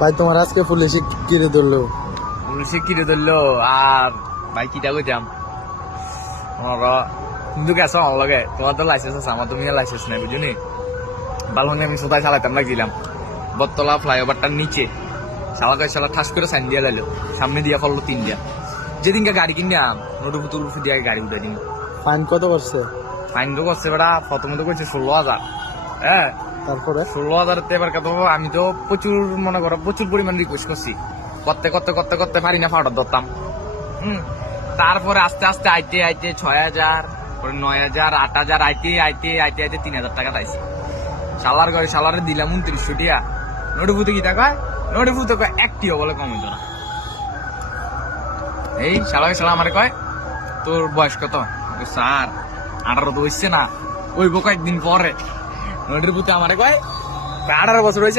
ভাই তোমার আজকে পুলিশে কিরে ধরলো? পুলিশে কিরে ধরলো আর ভাই কিটা কইতাম কিন্তু গেছো আমার লগে তোমার তো লাইসেন্স আছে আমার তো মিয়া লাইসেন্স নাই বুঝলি ভালো আমি সোতায় চালাইতাম লাগছিলাম বটতলা ফ্লাইওভারটার নিচে শালা ঠাস করে সাইন দিয়ে লাইলো সামনে দিয়া ফেললো 3 দিয়া যেদিনকে গাড়ি কিনলাম নটুপুতুর উপরে দিয়ে গাড়ি উঠে দিন ফাইন কত করছে? ফাইন তো করছে বেটা প্রথমে কইছে 16,000 হ্যাঁ তারপরে 16,000 এবার কত আমি তো প্রচুর মনে করো প্রচুর পরিমাণ রিকোয়েস্ট করছি করতে পারি না ফাউডার ধরতাম তারপরে আস্তে আস্তে আইতে 6,000 পরে 9,000 8,000 আইতে 3,000 টাকা পাইছি শালার ঘরে শালারে দিলাম 2900 টিয়া নোটিফুতে কি টাকা নোটিফুতে কয় একটিও বলে কম হইতো না এই শালা আমার কয় তোর বয়স কত স্যার 18 তো হইছে না ওই কয়েকদিন পরে নোটিফুতে আমার কয় 18 বছর হয়েছে